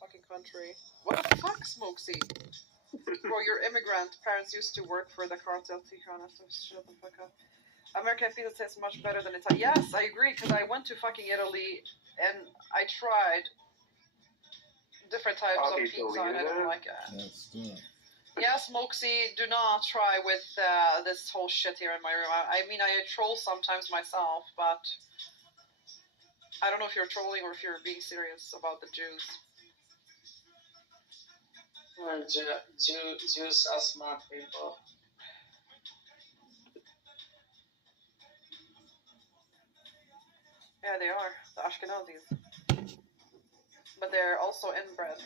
fucking country. What the fuck, Smokesy? Bro, you're immigrant. Parents used to work for the cartel. So shut the fuck up. American pizza tastes much better than Italian. Yes, I agree, because I went to fucking Italy and I tried different types of pizza and I don't like it. Yeah, Smokesy, do not try with this whole shit here in my room. I mean, I troll sometimes myself, but I don't know if you're trolling or if you're being serious about the Jews. Well, Jews are smart people. Yeah, they are. The Ashkenazis. But they're also inbred.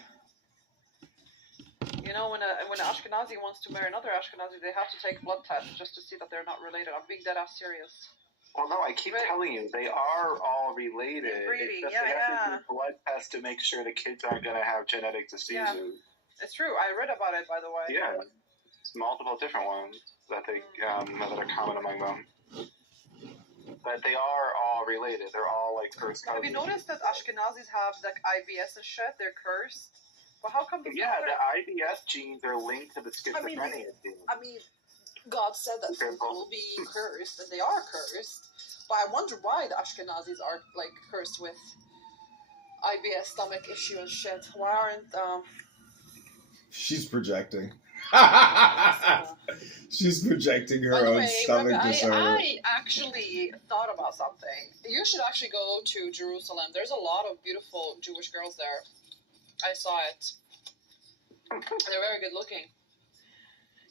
You know, when an Ashkenazi wants to marry another Ashkenazi, they have to take blood tests just to see that they're not related. I'm being dead ass serious. Well, no, I keep telling you, they are all related. Breeding, they have to do blood tests to make sure the kids aren't going to have genetic diseases. Yeah. It's true. I read about it, by the way. Yeah. It's multiple different ones that are common among them. But they are all related. They're all like first cousins. Have you noticed that Ashkenazis have like IBS and shit? They're cursed. But how come? The IBS genes are linked to the schizophrenia gene. I mean, God said that people will be cursed, and they are cursed. But I wonder why the Ashkenazis are like cursed with IBS, stomach issue, and shit. Why aren't She's projecting. She's projecting her own stomach disorder. I actually thought about something. You should actually go to Jerusalem. There's a lot of beautiful Jewish girls there. I saw it. They're very good looking.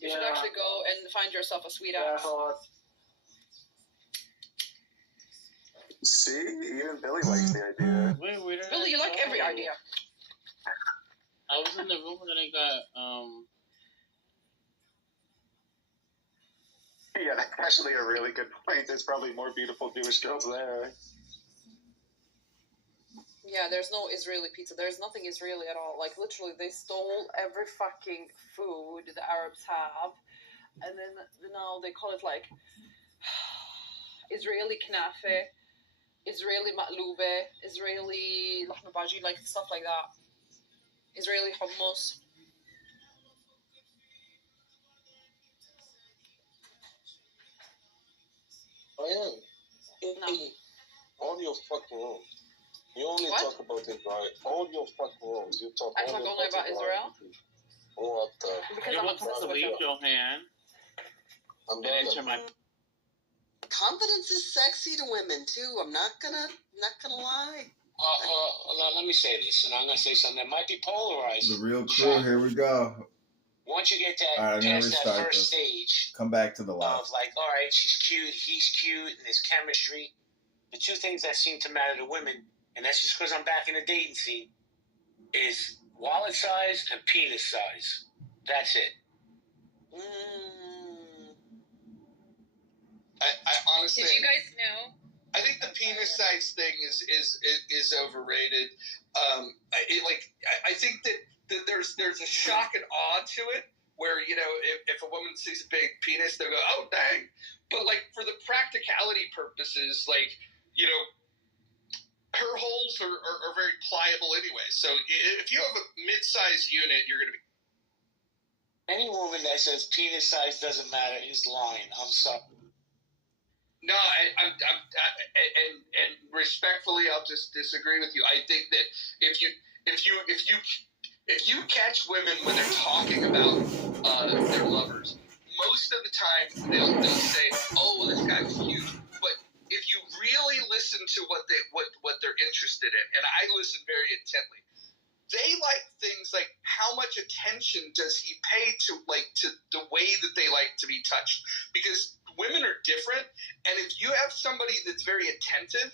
You should actually go and find yourself a sweet ass. See? Even Billy likes the idea. Billy, you like every idea. I was in the room and I got, Yeah, that's actually a really good point. There's probably more beautiful Jewish girls there. Yeah, there's no Israeli pizza. There's nothing Israeli at all. Like, literally, they stole every fucking food the Arabs have. And then now they call it, like, Israeli knafe, Israeli matlube, Israeli lahma baji, like, stuff like that. Israeli hummus. Oh, yeah. No. All your fucking rooms. You only talk about Israel. All your fucking rooms. You talk I talk only about Israel? What the? Because I'm obsessed with leave your hand and enter my... Confidence is sexy to women, too. I'm not gonna lie. Let me say this, and I'm gonna say something that might be polarized. The real crew, here we go. Once you get past that first stage, come back to the left. Of like, all right, she's cute, he's cute, and there's chemistry. The two things that seem to matter to women, and that's just because I'm back in the dating scene, is wallet size and penis size. That's it. I honestly. Did you guys know? I think the penis size thing is overrated. I think that there's a shock and awe to it, where if a woman sees a big penis, they'll go, "Oh dang!" But like for the practicality purposes, her holes are very pliable anyway. So if you have a mid-sized unit, you're going to be. Any woman that says penis size doesn't matter is lying. I'm sorry. No, and respectfully, I'll just disagree with you. I think that if you catch women when they're talking about their lovers, most of the time they'll say, "Oh, this guy was huge." But if you really listen to what they're interested in, and I listen very intently, they like things like how much attention does he pay to the way that they like to be touched, because women are different, and if you have somebody that's very attentive,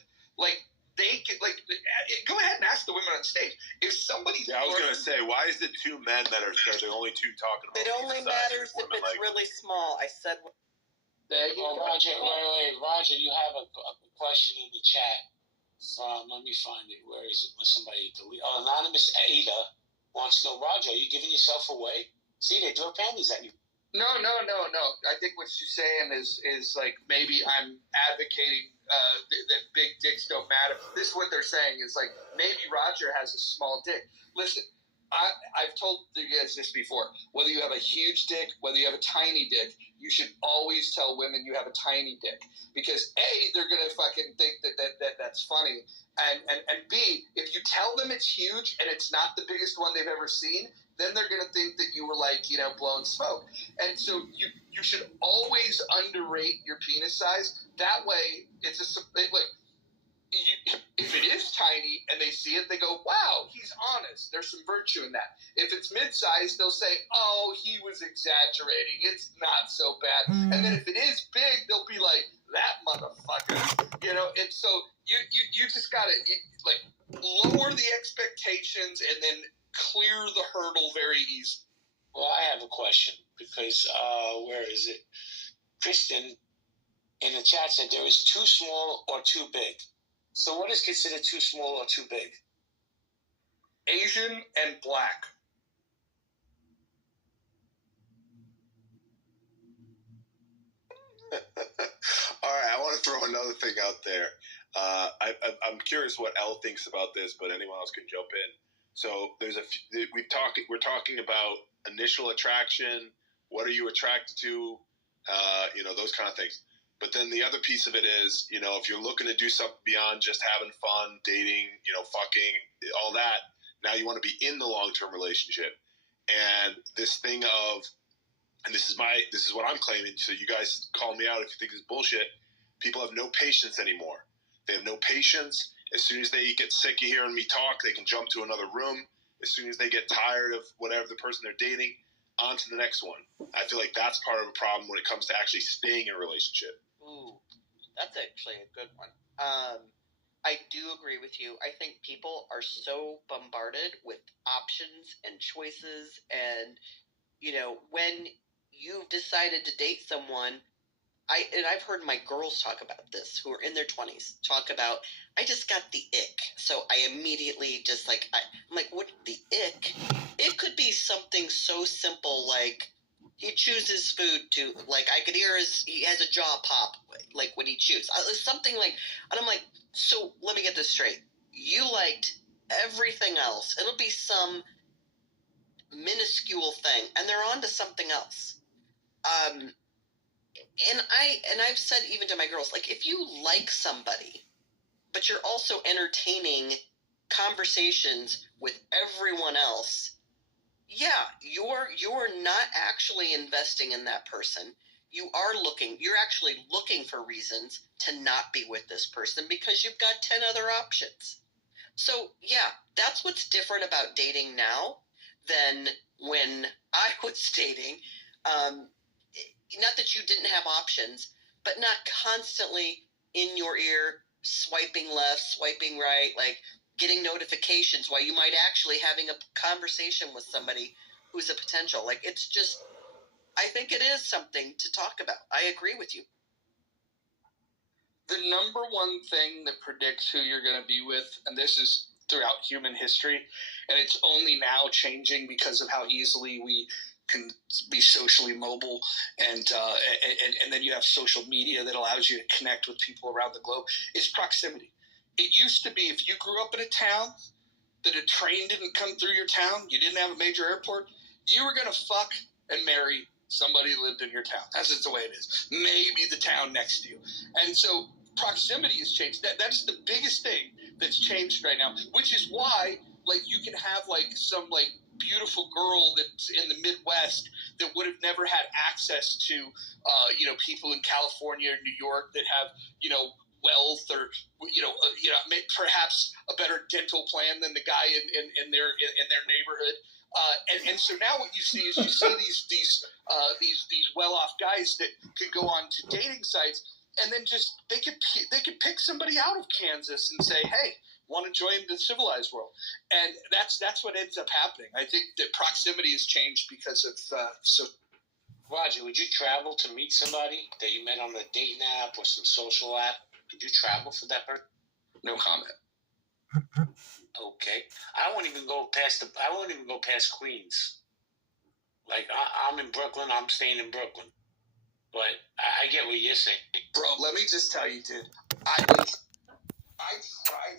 they can, go ahead and ask the women on stage. If somebody, I was gonna say, why is it two men that are the only two talking about? It only matters if it's really small. I said. There you go. Roger, wait, Roger, you have a question in the chat from. Let me find it. Where is it? Somebody delete. Oh, anonymous Ada wants to know, Roger, are you giving yourself away? See, they throw panties at you. No. I think what she's saying is like maybe I'm advocating that big dicks don't matter. This is what they're saying is like maybe Roger has a small dick. Listen, I've told you guys this before. Whether you have a huge dick, whether you have a tiny dick, you should always tell women you have a tiny dick, because A, they're gonna fucking think that's funny, and B, if you tell them it's huge and it's not the biggest one they've ever seen, then they're gonna think that you were like, blowing smoke. And so you should always underrate your penis size. That way, if it is tiny and they see it, they go, wow, he's honest. There's some virtue in that. If it's mid-sized, they'll say, oh, he was exaggerating. It's not so bad. And then if it is big, they'll be like, that motherfucker. And so you just got to, lower the expectations and then clear the hurdle very easily. Well, I have a question because, where is it? Kristen in the chat said there is too small or too big. So what is considered too small or too big? Asian and black. All right, I want to throw another thing out there. I'm curious what Elle thinks about this, but anyone else can jump in. So we're talking about initial attraction. What are you attracted to? Those kind of things. But then the other piece of it is, if you're looking to do something beyond just having fun, dating, fucking, all that, now you want to be in the long-term relationship. And this thing of, and this is what I'm claiming, so you guys call me out if you think it's bullshit, people have no patience anymore. They have no patience. As soon as they get sick of hearing me talk, they can jump to another room. As soon as they get tired of whatever the person they're dating, on to the next one. I feel like that's part of a problem when it comes to actually staying in a relationship. Ooh, that's actually a good one. I do agree with you. I think people are so bombarded with options and choices, and when you've decided to date someone, I've heard my girls talk about this, who are in their 20s, talk about, I just got the ick. So I immediately just I'm like, what, the ick? It could be something so simple like he chooses food to, I could hear he has a jaw pop, when he chews. Something and I'm like, so let me get this straight. You liked everything else. It'll be some minuscule thing, and they're on to something else. And I've said even to my girls, if you like somebody, but you're also entertaining conversations with everyone else, yeah, you're not actually investing in that person. You're actually looking for reasons to not be with this person because you've got 10 other options. So yeah, that's what's different about dating now than when I was dating. Not that you didn't have options, but not constantly in your ear, swiping left, swiping right, getting notifications while you might actually having a conversation with somebody who's a potential. It's just, I think it is something to talk about. I agree with you. The number one thing that predicts who you're going to be with, and this is throughout human history, and it's only now changing because of how easily we can be socially mobile, and then you have social media that allows you to connect with people around the globe, is proximity. It used to be if you grew up in a town that a train didn't come through your town, you didn't have a major airport, you were going to fuck and marry somebody who lived in your town. That's just the way it is. Maybe the town next to you. And so proximity has changed. That's the biggest thing that's changed right now, which is why you can have some beautiful girl that's in the Midwest that would have never had access to people in California or New York that have wealth or perhaps a better dental plan than the guy in their neighborhood. And so now what you see is these well-off guys that could go on to dating sites, and then just they could pick somebody out of Kansas and say, hey, want to join the civilized world. And that's what ends up happening. I think that proximity has changed because of Roger, would you travel to meet somebody that you met on a dating app or some social app? Would you travel for that person? No comment. Okay. I won't even go past Queens. I'm in Brooklyn, I'm staying in Brooklyn. But I get what you're saying. Bro, let me just tell you, dude. I tried